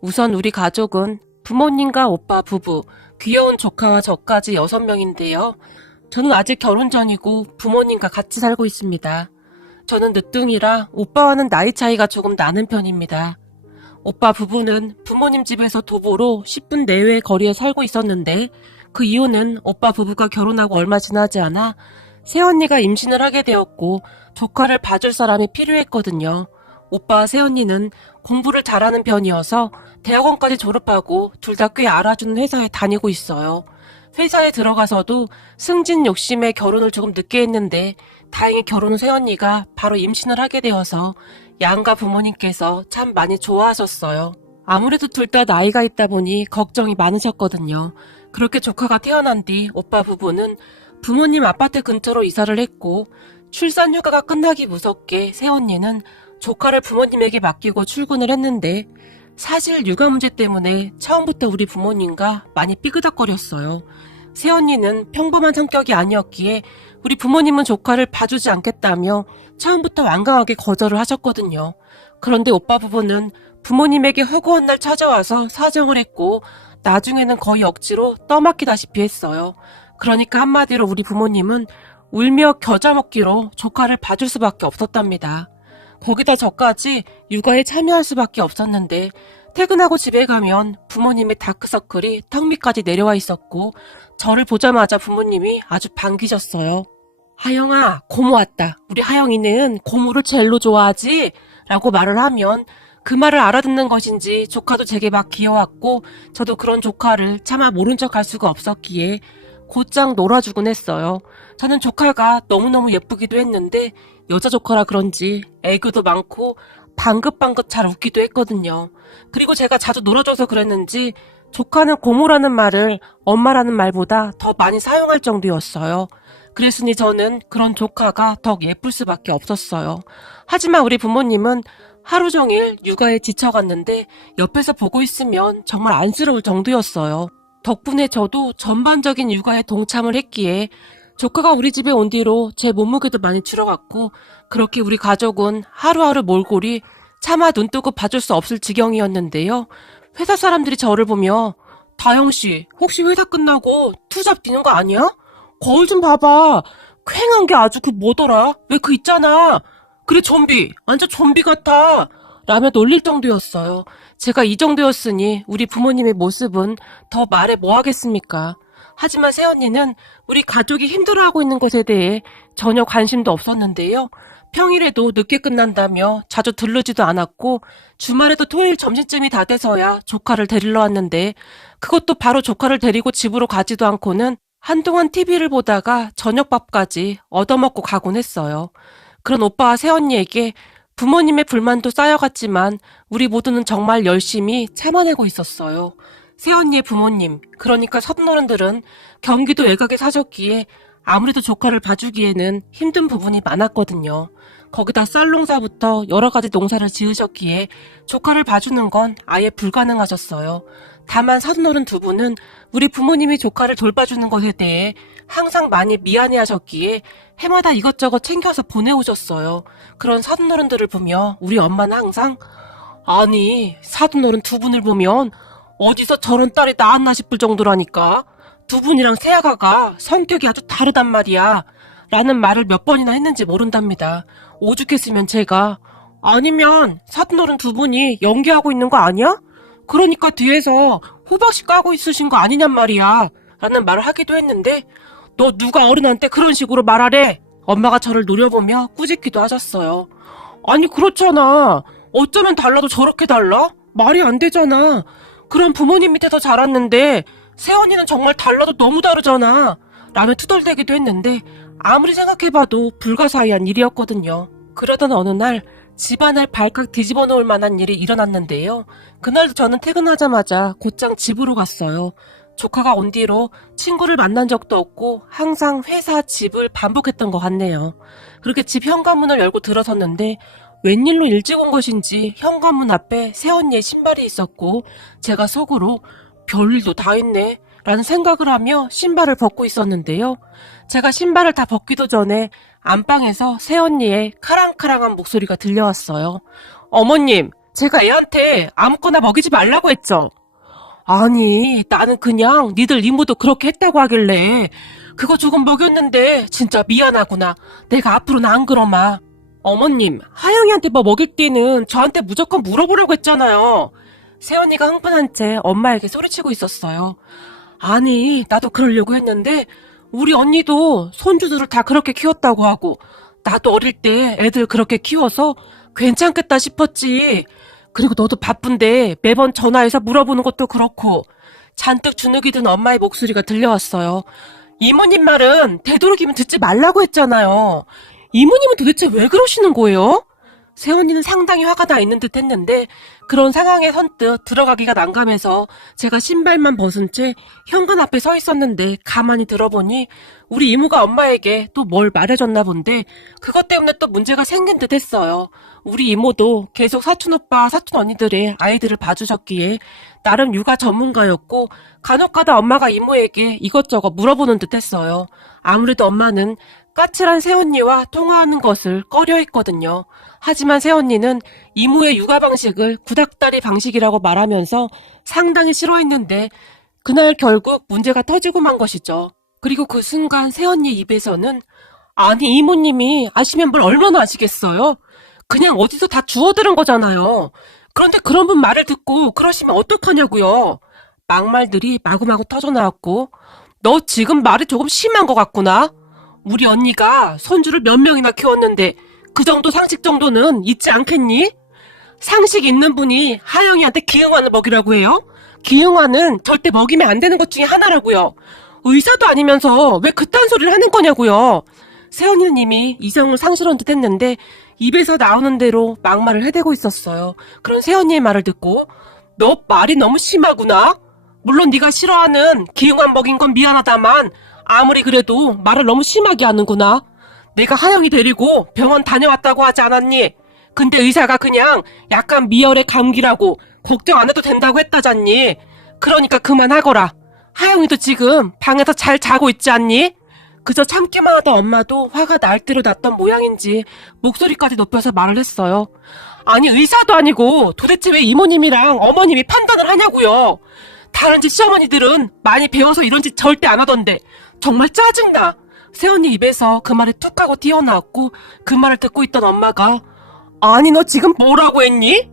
우선 우리 가족은 부모님과 오빠 부부, 귀여운 조카와 저까지 6명인데요. 저는 아직 결혼 전이고 부모님과 같이 살고 있습니다. 저는 늦둥이라 오빠와는 나이 차이가 조금 나는 편입니다. 오빠 부부는 부모님 집에서 도보로 10분 내외의 거리에 살고 있었는데 그 이유는 오빠 부부가 결혼하고 얼마 지나지 않아 새언니가 임신을 하게 되었고 조카를 봐줄 사람이 필요했거든요. 오빠와 새언니는 공부를 잘하는 편이어서 대학원까지 졸업하고 둘 다 꽤 알아주는 회사에 다니고 있어요. 회사에 들어가서도 승진 욕심에 결혼을 조금 늦게 했는데 다행히 결혼 후 새언니가 바로 임신을 하게 되어서 양가 부모님께서 참 많이 좋아하셨어요. 아무래도 둘 다 나이가 있다 보니 걱정이 많으셨거든요. 그렇게 조카가 태어난 뒤 오빠 부부는 부모님 아파트 근처로 이사를 했고 출산 휴가가 끝나기 무섭게 새언니는 조카를 부모님에게 맡기고 출근을 했는데 사실 육아 문제 때문에 처음부터 우리 부모님과 많이 삐그덕거렸어요. 새언니는 평범한 성격이 아니었기에 우리 부모님은 조카를 봐주지 않겠다며 처음부터 완강하게 거절을 하셨거든요. 그런데 오빠 부부는 부모님에게 허구한 날 찾아와서 사정을 했고 나중에는 거의 억지로 떠맡기다시피 했어요. 그러니까 한마디로 우리 부모님은 울며 겨자 먹기로 조카를 봐줄 수밖에 없었답니다. 거기다 저까지 육아에 참여할 수밖에 없었는데 퇴근하고 집에 가면 부모님의 다크서클이 턱 밑까지 내려와 있었고 저를 보자마자 부모님이 아주 반기셨어요. 하영아, 고모 왔다. 우리 하영이는 고모를 젤로 좋아하지? 라고 말을 하면 그 말을 알아듣는 것인지 조카도 제게 막 기어왔고 저도 그런 조카를 차마 모른 척 할 수가 없었기에 곧장 놀아주곤 했어요. 저는 조카가 너무너무 예쁘기도 했는데 여자 조카라 그런지 애교도 많고 방긋방긋 잘 웃기도 했거든요. 그리고 제가 자주 놀아줘서 그랬는지 조카는 고모라는 말을 엄마라는 말보다 더 많이 사용할 정도였어요. 그랬으니 저는 그런 조카가 더 예쁠 수밖에 없었어요. 하지만 우리 부모님은 하루 종일 육아에 지쳐갔는데 옆에서 보고 있으면 정말 안쓰러울 정도였어요. 덕분에 저도 전반적인 육아에 동참을 했기에 조카가 우리 집에 온 뒤로 제 몸무게도 많이 줄어갔고 그렇게 우리 가족은 하루하루 몰골이 차마 눈 뜨고 봐줄 수 없을 지경이었는데요. 회사 사람들이 저를 보며 다영씨 혹시 회사 끝나고 투잡 뛰는 거 아니야? 거울 좀 봐봐. 쾌한 게 아주 그 뭐더라? 왜 그 있잖아. 그래 좀비. 완전 좀비 같아. 라며 놀릴 정도였어요. 제가 이 정도였으니 우리 부모님의 모습은 더 말해 뭐 하겠습니까? 하지만 새언니는 우리 가족이 힘들어하고 있는 것에 대해 전혀 관심도 없었는데요. 평일에도 늦게 끝난다며 자주 들르지도 않았고 주말에도 토요일 점심쯤이 다 돼서야 조카를 데리러 왔는데 그것도 바로 조카를 데리고 집으로 가지도 않고는 한동안 TV를 보다가 저녁밥까지 얻어먹고 가곤 했어요. 그런 오빠와 새언니에게 부모님의 불만도 쌓여갔지만 우리 모두는 정말 열심히 참아내고 있었어요. 새언니의 부모님, 그러니까 서른어른들은 경기도 외곽에 사셨기에 아무래도 조카를 봐주기에는 힘든 부분이 많았거든요. 거기다 쌀 농사부터 여러 가지 농사를 지으셨기에 조카를 봐주는 건 아예 불가능하셨어요. 다만 서른어른 두 분은 우리 부모님이 조카를 돌봐주는 것에 대해 항상 많이 미안해 하셨기에 해마다 이것저것 챙겨서 보내오셨어요. 그런 서른어른들을 보며 우리 엄마는 항상 아니 사돈어른 두 분을 보면 어디서 저런 딸이 나왔나 싶을 정도라니까 두 분이랑 새아가가 성격이 아주 다르단 말이야 라는 말을 몇 번이나 했는지 모른답니다. 오죽했으면 제가 아니면 사돈어른 두 분이 연기하고 있는 거 아니야? 그러니까 뒤에서 호박씨 까고 있으신 거 아니냔 말이야. 라는 말을 하기도 했는데 너 누가 어른한테 그런 식으로 말하래? 엄마가 저를 노려보며 꾸짖기도 하셨어요. 아니 그렇잖아. 어쩌면 달라도 저렇게 달라? 말이 안 되잖아. 그럼 부모님 밑에서 자랐는데 세연이는 정말 달라도 너무 다르잖아. 라며 투덜대기도 했는데 아무리 생각해봐도 불가사의한 일이었거든요. 그러던 어느 날 집안을 발칵 뒤집어 놓을 만한 일이 일어났는데요. 그날도 저는 퇴근하자마자 곧장 집으로 갔어요. 조카가 온 뒤로 친구를 만난 적도 없고 항상 회사 집을 반복했던 것 같네요. 그렇게 집 현관문을 열고 들어섰는데 웬일로 일찍 온 것인지 현관문 앞에 새언니의 신발이 있었고 제가 속으로 별일도 다 있네 라는 생각을 하며 신발을 벗고 있었는데요. 제가 신발을 다 벗기도 전에 안방에서 새언니의 카랑카랑한 목소리가 들려왔어요. 어머님, 제가 애한테 아무거나 먹이지 말라고 했죠. 아니, 나는 그냥 니들 이모도 그렇게 했다고 하길래 그거 조금 먹였는데 진짜 미안하구나. 내가 앞으로는 안 그러마. 어머님, 하영이한테 뭐 먹일 때는 저한테 무조건 물어보라고 했잖아요. 세연이가 흥분한 채 엄마에게 소리치고 있었어요. 아니, 나도 그러려고 했는데 우리 언니도 손주들을 다 그렇게 키웠다고 하고 나도 어릴 때 애들 그렇게 키워서 괜찮겠다 싶었지. 그리고 너도 바쁜데 매번 전화해서 물어보는 것도 그렇고 잔뜩 주눅이 든 엄마의 목소리가 들려왔어요. 이모님 말은 되도록이면 듣지 말라고 했잖아요. 이모님은 도대체 왜 그러시는 거예요? 세연이는 상당히 화가 나 있는 듯 했는데 그런 상황에 선뜻 들어가기가 난감해서 제가 신발만 벗은 채 현관 앞에 서 있었는데 가만히 들어보니 우리 이모가 엄마에게 또 뭘 말해줬나 본데 그것 때문에 또 문제가 생긴 듯 했어요. 우리 이모도 계속 사촌 오빠, 사촌 언니들의 아이들을 봐주셨기에 나름 육아 전문가였고 간혹가다 엄마가 이모에게 이것저것 물어보는 듯 했어요. 아무래도 엄마는 까칠한 새언니와 통화하는 것을 꺼려 했거든요. 하지만 새언니는 이모의 육아 방식을 구닥다리 방식이라고 말하면서 상당히 싫어했는데 그날 결국 문제가 터지고 만 것이죠. 그리고 그 순간 새언니 입에서는 아니 이모님이 아시면 뭘 얼마나 아시겠어요? 그냥 어디서 다 주워들은 거잖아요. 그런데 그런 분 말을 듣고 그러시면 어떡하냐고요. 막말들이 마구마구 터져나왔고 너 지금 말이 조금 심한 것 같구나. 우리 언니가 손주를 몇 명이나 키웠는데 그 정도 상식 정도는 있지 않겠니? 상식 있는 분이 하영이한테 기흥환을 먹이라고 해요? 기흥환은 절대 먹이면 안 되는 것 중에 하나라고요. 의사도 아니면서 왜 그딴 소리를 하는 거냐고요. 세연이는 이미 이성을 상실한 듯 했는데 입에서 나오는 대로 막말을 해대고 있었어요. 그런 세연이의 말을 듣고 너 말이 너무 심하구나. 물론 네가 싫어하는 기흥환 먹인 건 미안하다만 아무리 그래도 말을 너무 심하게 하는구나. 내가 하영이 데리고 병원 다녀왔다고 하지 않았니? 근데 의사가 그냥 약간 미열의 감기라고 걱정 안 해도 된다고 했다잖니. 그러니까 그만하거라. 하영이도 지금 방에서 잘 자고 있지 않니? 그저 참기만 하던 엄마도 화가 날 대로 났던 모양인지 목소리까지 높여서 말을 했어요. 아니 의사도 아니고 도대체 왜 이모님이랑 어머님이 판단을 하냐고요. 다른 집 시어머니들은 많이 배워서 이런 짓 절대 안 하던데 정말 짜증나. 새언니 입에서 그 말이 툭 하고 튀어나왔고 그 말을 듣고 있던 엄마가 아니 너 지금 뭐라고 했니?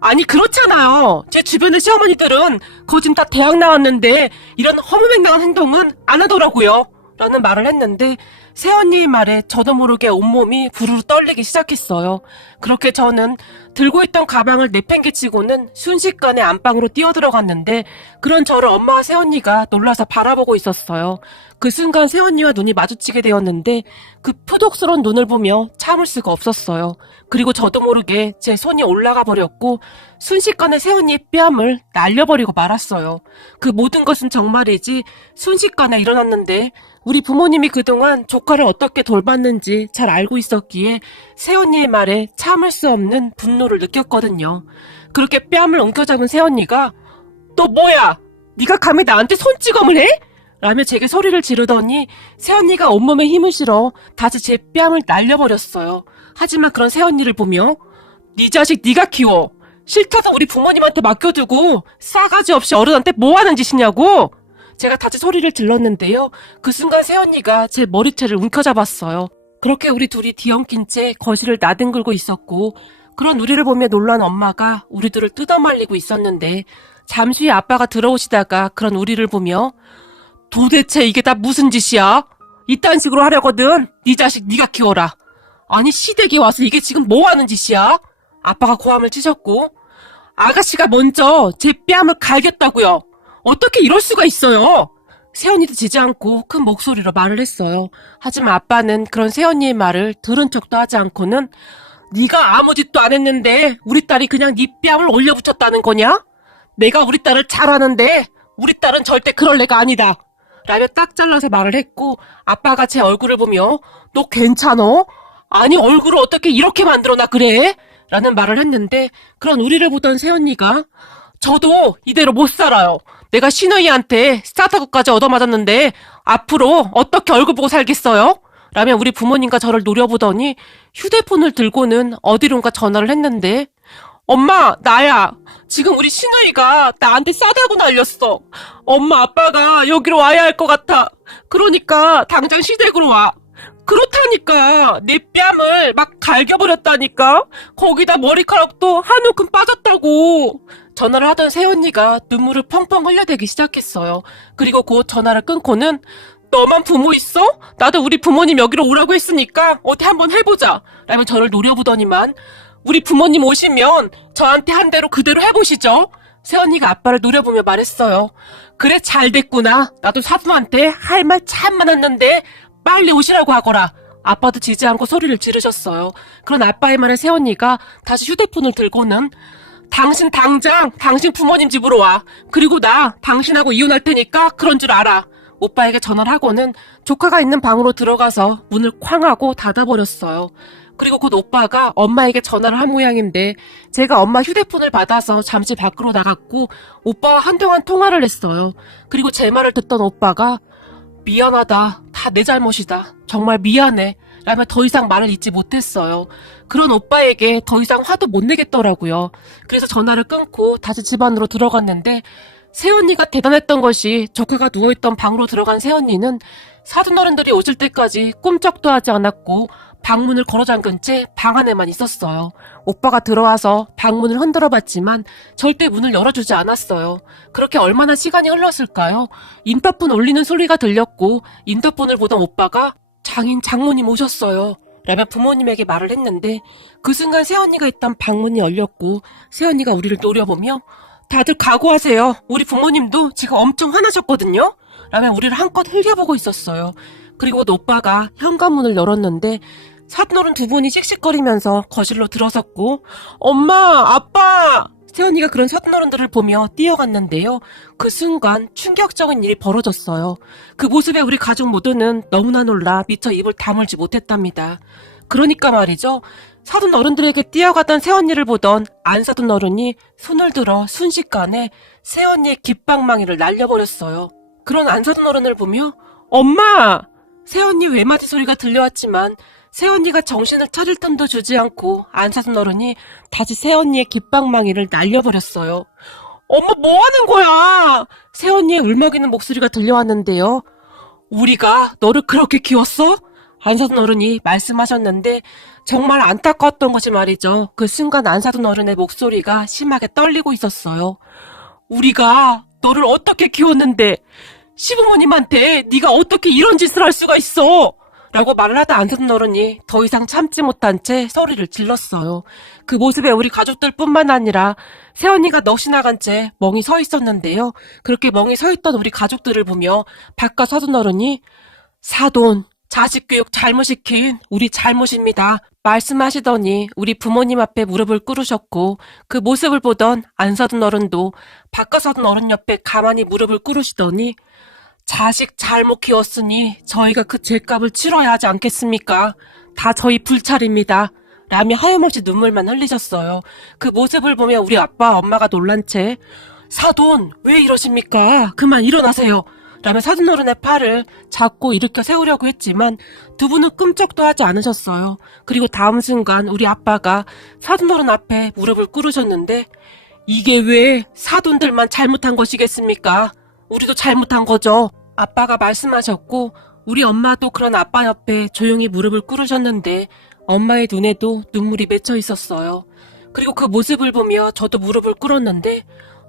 아니 그렇잖아요. 제 주변의 시어머니들은 거진 다 대학 나왔는데 이런 허무맹랑한 행동은 안 하더라고요. 라는 말을 했는데 새언니의 말에 저도 모르게 온몸이 부르르 떨리기 시작했어요. 그렇게 저는 들고 있던 가방을 내팽개치고는 순식간에 안방으로 뛰어들어갔는데 그런 저를 엄마와 새언니가 놀라서 바라보고 있었어요. 그 순간 새언니와 눈이 마주치게 되었는데 그 푸독스러운 눈을 보며 참을 수가 없었어요. 그리고 저도 모르게 제 손이 올라가 버렸고 순식간에 새언니의 뺨을 날려버리고 말았어요. 그 모든 것은 정말이지 순식간에 일어났는데 우리 부모님이 그동안 조카를 어떻게 돌봤는지 잘 알고 있었기에 새언니의 말에 참을 수 없는 분노를 느꼈거든요. 그렇게 뺨을 엉켜잡은 새언니가 너 뭐야? 네가 감히 나한테 손찌검을 해? 라며 제게 소리를 지르더니 새언니가 온몸에 힘을 실어 다시 제 뺨을 날려버렸어요. 하지만 그런 새언니를 보며 네 자식 네가 키워. 싫다고 우리 부모님한테 맡겨두고 싸가지 없이 어른한테 뭐 하는 짓이냐고? 제가 다시 소리를 질렀는데요. 그 순간 새언니가 제 머리채를 움켜잡았어요. 그렇게 우리 둘이 뒤엉킨 채 거실을 나뒹굴고 있었고 그런 우리를 보며 놀란 엄마가 우리들을 뜯어말리고 있었는데 잠시 후에 아빠가 들어오시다가 그런 우리를 보며 도대체 이게 다 무슨 짓이야? 이딴 식으로 하려거든. 네 자식 네가 키워라. 아니 시댁에 와서 이게 지금 뭐 하는 짓이야? 아빠가 고함을 치셨고 아가씨가 먼저 제 뺨을 갈겼다고요. 어떻게 이럴 수가 있어요? 세연이도 지지 않고 큰 목소리로 말을 했어요. 하지만 아빠는 그런 세연이의 말을 들은 척도 하지 않고는 네가 아무 짓도 안 했는데 우리 딸이 그냥 네 뺨을 올려붙였다는 거냐? 내가 우리 딸을 잘 아는데 우리 딸은 절대 그럴 애가 아니다. 라며 딱 잘라서 말을 했고 아빠가 제 얼굴을 보며 너 괜찮어? 아니 얼굴을 어떻게 이렇게 만들어놔 그래? 라는 말을 했는데 그런 우리를 보던 새언니가 저도 이대로 못 살아요. 내가 신우이한테 스타트업까지 얻어맞았는데 앞으로 어떻게 얼굴 보고 살겠어요? 라며 우리 부모님과 저를 노려보더니 휴대폰을 들고는 어디론가 전화를 했는데 엄마, 나야. 지금 우리 신우이가 나한테 싸다고 날렸어. 엄마, 아빠가 여기로 와야 할 것 같아. 그러니까 당장 시댁으로 와. 그렇다니까. 내 뺨을 막 갈겨버렸다니까. 거기다 머리카락도 한 움큼 빠졌다고. 전화를 하던 새언니가 눈물을 펑펑 흘려대기 시작했어요. 그리고 곧 전화를 끊고는 너만 부모 있어? 나도 우리 부모님 여기로 오라고 했으니까 어디 한번 해보자. 라며 저를 노려보더니만 우리 부모님 오시면 저한테 한 대로 그대로 해보시죠. 새언니가 아빠를 노려보며 말했어요 그래 잘 됐구나. 나도 사돈한테 할 말 참 많았는데 빨리 오시라고 하거라. 아빠도 지지 않고 소리를 지르셨어요. 그런 아빠의 말에 새언니가 다시 휴대폰을 들고는 당신 당장 당신 부모님 집으로 와. 그리고 나 당신하고 이혼할 테니까 그런 줄 알아. 오빠에게 전화를 하고는 조카가 있는 방으로 들어가서 문을 쾅 하고 닫아버렸어요. 그리고 곧 오빠가 엄마에게 전화를 한 모양인데 제가 엄마 휴대폰을 받아서 잠시 밖으로 나갔고 오빠와 한동안 통화를 했어요. 그리고 제 말을 듣던 오빠가 미안하다. 다 내 잘못이다. 정말 미안해. 라며 더 이상 말을 잇지 못했어요. 그런 오빠에게 더 이상 화도 못 내겠더라고요. 그래서 전화를 끊고 다시 집 안으로 들어갔는데 새언니가 대단했던 것이 조카가 누워있던 방으로 들어간 새언니는 사돈 어른들이 오실 때까지 꿈쩍도 하지 않았고 방문을 걸어 잠근 채 방 안에만 있었어요. 오빠가 들어와서 방문을 흔들어 봤지만 절대 문을 열어주지 않았어요. 그렇게 얼마나 시간이 흘렀을까요? 인터폰 울리는 소리가 들렸고 인터폰을 보던 오빠가 장인 장모님 오셨어요. 라며 부모님에게 말을 했는데 그 순간 새언니가 있던 방문이 열렸고 새언니가 우리를 노려보며 다들 각오하세요. 우리 부모님도 지금 엄청 화나셨거든요. 라며 우리를 한껏 흘겨보고 있었어요. 그리고 오빠가 현관문을 열었는데 사돈어른 두 분이 씩씩거리면서 거실로 들어섰고 엄마 아빠 세연이가 그런 사돈어른들을 보며 뛰어갔는데요. 그 순간 충격적인 일이 벌어졌어요. 그 모습에 우리 가족 모두는 너무나 놀라 미처 입을 다물지 못했답니다. 그러니까 말이죠. 사돈 어른들에게 뛰어가던 새언니를 보던 안 사돈 어른이 손을 들어 순식간에 새언니의 깃방망이를 날려버렸어요. 그런 안 사돈 어른을 보며 엄마! 새언니 외마디 소리가 들려왔지만 새언니가 정신을 차릴 틈도 주지 않고 안사돈 어른이 다시 새언니의 깃방망이를 날려버렸어요. 엄마 뭐 하는 거야? 새언니의 울먹이는 목소리가 들려왔는데요. 우리가 너를 그렇게 키웠어? 안사돈 어른이 말씀하셨는데 정말 안타까웠던 것이 말이죠. 그 순간 안사돈 어른의 목소리가 심하게 떨리고 있었어요. 우리가 너를 어떻게 키웠는데 시부모님한테 네가 어떻게 이런 짓을 할 수가 있어? 라고 말을 하다 안사돈 어른이 더 이상 참지 못한 채 소리를 질렀어요. 그 모습에 우리 가족들뿐만 아니라 새언니가 넋이 나간 채 멍이 서 있었는데요. 그렇게 멍이 서 있던 우리 가족들을 보며 바깥 사돈 어른이 사돈, 자식 교육 잘못시킨 우리 잘못입니다. 말씀하시더니 우리 부모님 앞에 무릎을 꿇으셨고 그 모습을 보던 안사돈 어른도 바깥 사돈 어른 옆에 가만히 무릎을 꿇으시더니 자식 잘못 키웠으니 저희가 그 죄값을 치러야 하지 않겠습니까? 다 저희 불찰입니다. 라며 하염없이 눈물만 흘리셨어요. 그 모습을 보며 우리 아빠, 엄마가 놀란 채 사돈, 왜 이러십니까? 그만 일어나세요. 라며 사돈 어른의 팔을 잡고 일으켜 세우려고 했지만 두 분은 끔쩍도 하지 않으셨어요. 그리고 다음 순간 우리 아빠가 사돈 어른 앞에 무릎을 꿇으셨는데 이게 왜 사돈들만 잘못한 것이겠습니까? 우리도 잘못한 거죠. 아빠가 말씀하셨고 우리 엄마도 그런 아빠 옆에 조용히 무릎을 꿇으셨는데 엄마의 눈에도 눈물이 맺혀 있었어요. 그리고 그 모습을 보며 저도 무릎을 꿇었는데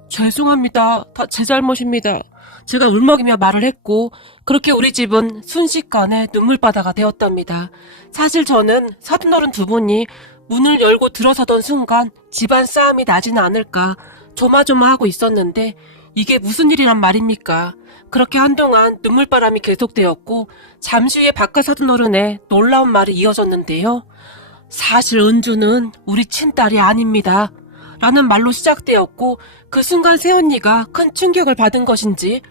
죄송합니다. 다 제 잘못입니다. 제가 울먹이며 말을 했고 그렇게 우리 집은 순식간에 눈물바다가 되었답니다. 사실 저는 사돈어른 두 분이 문을 열고 들어서던 순간 집안 싸움이 나지는 않을까 조마조마하고 있었는데 이게 무슨 일이란 말입니까? 그렇게 한동안 눈물바람이 계속되었고 잠시 후에 바깥 사돈 어른의 놀라운 말이 이어졌는데요. 사실 은주는 우리 친딸이 아닙니다. 라는 말로 시작되었고 그 순간 새언니가 큰 충격을 받은 것인지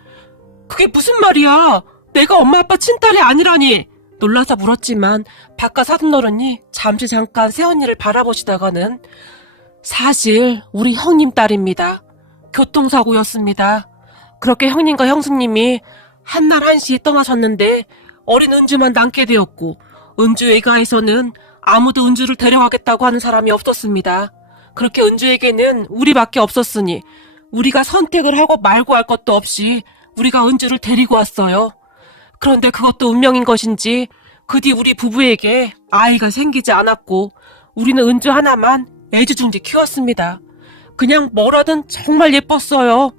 그게 무슨 말이야? 내가 엄마 아빠 친딸이 아니라니! 놀라서 물었지만 바깥 사돈어른이 잠시 잠깐 새언니를 바라보시다가는 사실 우리 형님 딸입니다. 교통사고였습니다. 그렇게 형님과 형수님이 한날 한시에 떠나셨는데 어린 은주만 남게 되었고 은주 외가에서는 아무도 은주를 데려가겠다고 하는 사람이 없었습니다. 그렇게 은주에게는 우리밖에 없었으니 우리가 선택을 하고 말고 할 것도 없이 우리가 은주를 데리고 왔어요. 그런데 그것도 운명인 것인지 그 뒤 우리 부부에게 아이가 생기지 않았고 우리는 은주 하나만 애지중지 키웠습니다. 그냥 뭐라든 정말 예뻤어요.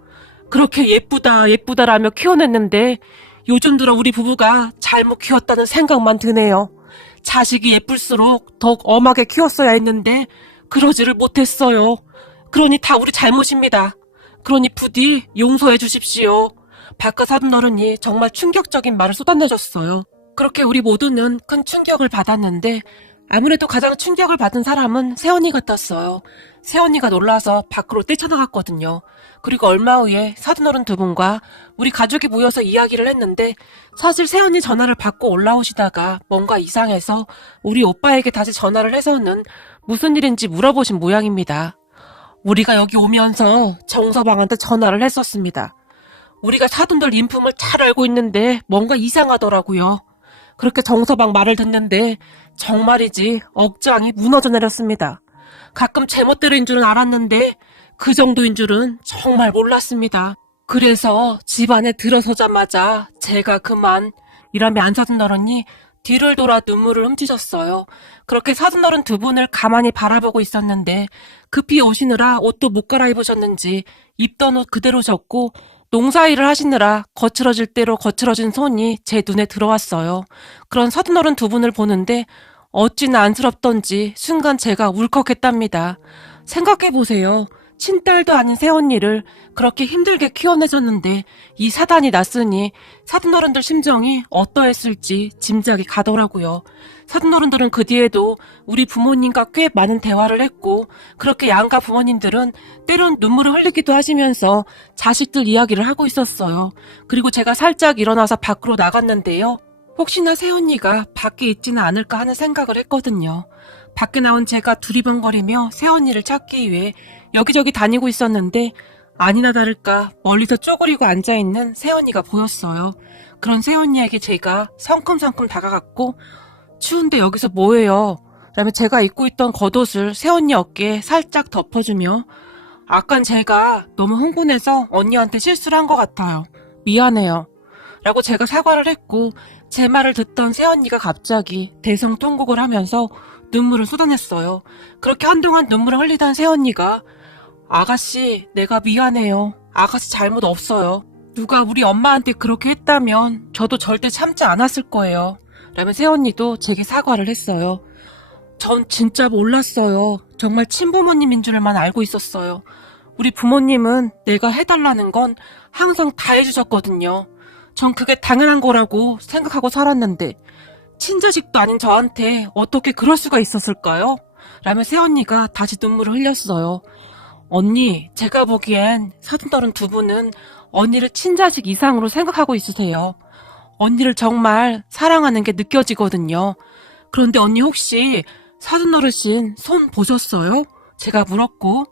그렇게 예쁘다 예쁘다라며 키워냈는데 요즘 들어 우리 부부가 잘못 키웠다는 생각만 드네요. 자식이 예쁠수록 더욱 엄하게 키웠어야 했는데 그러지를 못했어요. 그러니 다 우리 잘못입니다. 그러니 부디 용서해 주십시오. 바깥 사돈 어른이 정말 충격적인 말을 쏟아내줬어요. 그렇게 우리 모두는 큰 충격을 받았는데 아무래도 가장 충격을 받은 사람은 세연이 같았어요. 세연이가 놀라서 밖으로 뛰쳐나갔거든요. 그리고 얼마 후에 사돈어른 두 분과 우리 가족이 모여서 이야기를 했는데 사실 세연이 전화를 받고 올라오시다가 뭔가 이상해서 우리 오빠에게 다시 전화를 해서는 무슨 일인지 물어보신 모양입니다. 우리가 여기 오면서 정서방한테 전화를 했었습니다. 우리가 사돈들 인품을 잘 알고 있는데 뭔가 이상하더라고요. 그렇게 정서방 말을 듣는데 정말이지 억장이 무너져 내렸습니다. 가끔 제멋대로인 줄은 알았는데 그 정도인 줄은 정말 몰랐습니다. 그래서 집 안에 들어서자마자 제가 그만 이라며 안 사돈 어른이 뒤를 돌아 눈물을 훔치셨어요. 그렇게 사돈 어른 두 분을 가만히 바라보고 있었는데 급히 오시느라 옷도 못 갈아입으셨는지 입던 옷 그대로 졌고 농사일을 하시느라 거칠어질 대로 거칠어진 손이 제 눈에 들어왔어요. 그런 사돈 어른 두 분을 보는데 어찌나 안쓰럽던지 순간 제가 울컥했답니다. 생각해보세요. 친딸도 아닌 새언니를 그렇게 힘들게 키워내셨는데 이 사단이 났으니 사돈어른들 심정이 어떠했을지 짐작이 가더라고요. 사돈어른들은 그 뒤에도 우리 부모님과 꽤 많은 대화를 했고 그렇게 양가 부모님들은 때론 눈물을 흘리기도 하시면서 자식들 이야기를 하고 있었어요. 그리고 제가 살짝 일어나서 밖으로 나갔는데요. 혹시나 새언니가 밖에 있지는 않을까 하는 생각을 했거든요. 밖에 나온 제가 두리번거리며 새언니를 찾기 위해 여기저기 다니고 있었는데 아니나 다를까 멀리서 쪼그리고 앉아있는 새언니가 보였어요. 그런 새언니에게 제가 성큼성큼 다가갔고 추운데 여기서 뭐해요? 라며 제가 입고 있던 겉옷을 새언니 어깨에 살짝 덮어주며 아깐 제가 너무 흥분해서 언니한테 실수를 한 것 같아요. 미안해요. 라고 제가 사과를 했고 제 말을 듣던 새언니가 갑자기 대성통곡을 하면서 눈물을 쏟아냈어요. 그렇게 한동안 눈물을 흘리던 새언니가 아가씨, 내가 미안해요. 아가씨 잘못 없어요. 누가 우리 엄마한테 그렇게 했다면 저도 절대 참지 않았을 거예요. 라며 새언니도 제게 사과를 했어요. 전 진짜 몰랐어요. 정말 친부모님인 줄만 알고 있었어요. 우리 부모님은 내가 해달라는 건 항상 다 해주셨거든요. 전 그게 당연한 거라고 생각하고 살았는데 친자식도 아닌 저한테 어떻게 그럴 수가 있었을까요? 라며 새언니가 다시 눈물을 흘렸어요. 언니, 제가 보기엔 사돈다른 두 분은 언니를 친자식 이상으로 생각하고 있으세요. 언니를 정말 사랑하는 게 느껴지거든요. 그런데 언니 혹시 사돈 어르신 손 보셨어요? 제가 물었고,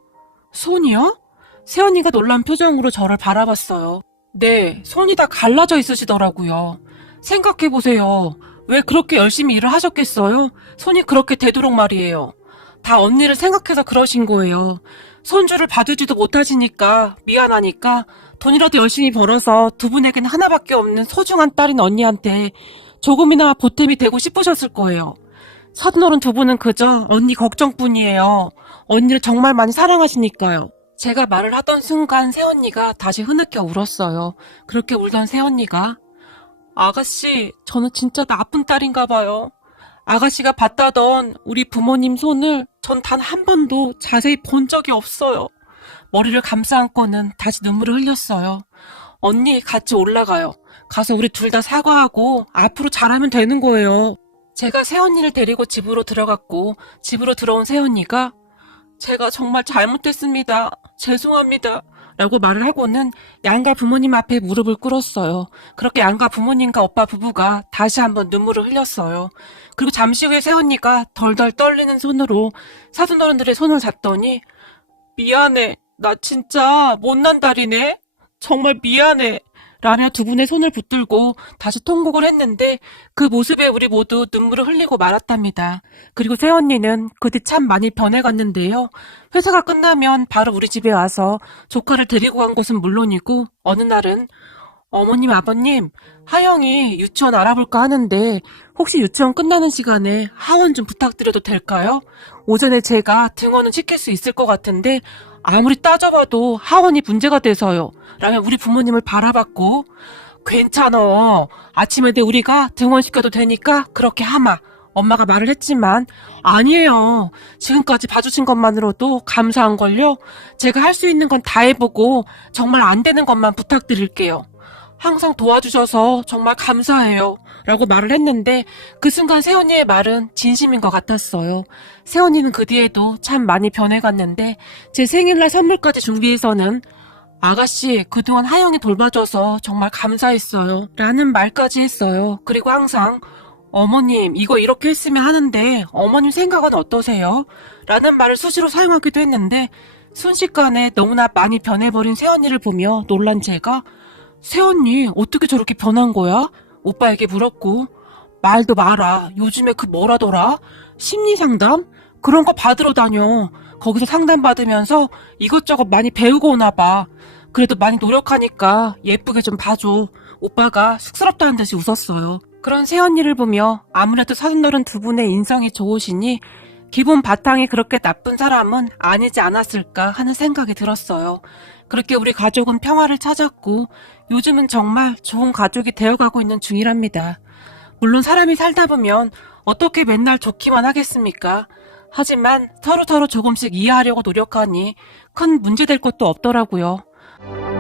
손이요? 새언니가 놀란 표정으로 저를 바라봤어요. 네, 손이 다 갈라져 있으시더라고요. 생각해보세요. 왜 그렇게 열심히 일을 하셨겠어요? 손이 그렇게 되도록 말이에요. 다 언니를 생각해서 그러신 거예요. 손주를 봐주지도 못하시니까 미안하니까 돈이라도 열심히 벌어서 두 분에겐 하나밖에 없는 소중한 딸인 언니한테 조금이나 보탬이 되고 싶으셨을 거예요. 사돈어른 두 분은 그저 언니 걱정뿐이에요. 언니를 정말 많이 사랑하시니까요. 제가 말을 하던 순간 새언니가 다시 흐느껴 울었어요. 그렇게 울던 새언니가 아가씨, 저는 진짜 나쁜 딸인가 봐요. 아가씨가 봤다던 우리 부모님 손을 전 단 한 번도 자세히 본 적이 없어요. 머리를 감싸 안고는 다시 눈물을 흘렸어요. 언니 같이 올라가요. 가서 우리 둘 다 사과하고 앞으로 잘하면 되는 거예요. 제가 새언니를 데리고 집으로 들어갔고 집으로 들어온 새언니가 제가 정말 잘못했습니다. 죄송합니다. 라고 말을 하고는 양가 부모님 앞에 무릎을 꿇었어요. 그렇게 양가 부모님과 오빠 부부가 다시 한번 눈물을 흘렸어요. 그리고 잠시 후에 새언니가 덜덜 떨리는 손으로 사돈 어른들의 손을 잡더니 미안해. 나 진짜 못난 딸이네. 정말 미안해. 라며 두 분의 손을 붙들고 다시 통곡을 했는데 그 모습에 우리 모두 눈물을 흘리고 말았답니다. 그리고 새 언니는 그 뒤 참 많이 변해갔는데요. 회사가 끝나면 바로 우리 집에 와서 조카를 데리고 간 것은 물론이고 어느 날은 어머님, 아버님, 하영이 유치원 알아볼까 하는데 혹시 유치원 끝나는 시간에 하원 좀 부탁드려도 될까요? 오전에 제가 등원은 시킬 수 있을 것 같은데 아무리 따져봐도 하원이 문제가 돼서요. 라며 우리 부모님을 바라봤고 괜찮어. 아침에 내 우리가 등원시켜도 되니까 그렇게 하마. 엄마가 말을 했지만 아니에요. 지금까지 봐주신 것만으로도 감사한걸요. 제가 할 수 있는 건 다 해보고 정말 안 되는 것만 부탁드릴게요. 항상 도와주셔서 정말 감사해요. 라고 말을 했는데 그 순간 세연이의 말은 진심인 것 같았어요. 세연이는 그 뒤에도 참 많이 변해갔는데 제 생일날 선물까지 준비해서는 아가씨 그동안 하영이 돌봐줘서 정말 감사했어요. 라는 말까지 했어요. 그리고 항상 어머님 이거 이렇게 했으면 하는데 어머님 생각은 어떠세요? 라는 말을 수시로 사용하기도 했는데 순식간에 너무나 많이 변해버린 새언니를 보며 놀란 제가 새언니 어떻게 저렇게 변한 거야? 오빠에게 물었고 말도 마라 요즘에 그 뭐라더라? 심리 상담? 그런 거 받으러 다녀 거기서 상담 받으면서 이것저것 많이 배우고 오나 봐 그래도 많이 노력하니까 예쁘게 좀 봐줘 오빠가 쑥스럽다는 듯이 웃었어요 그런 새언니를 보며 아무래도 서른너른 두 분의 인상이 좋으시니 기본 바탕이 그렇게 나쁜 사람은 아니지 않았을까 하는 생각이 들었어요. 그렇게 우리 가족은 평화를 찾았고 요즘은 정말 좋은 가족이 되어가고 있는 중이랍니다. 물론 사람이 살다 보면 어떻게 맨날 좋기만 하겠습니까? 하지만 서로서로 조금씩 이해하려고 노력하니 큰 문제될 것도 없더라고요. Thank you.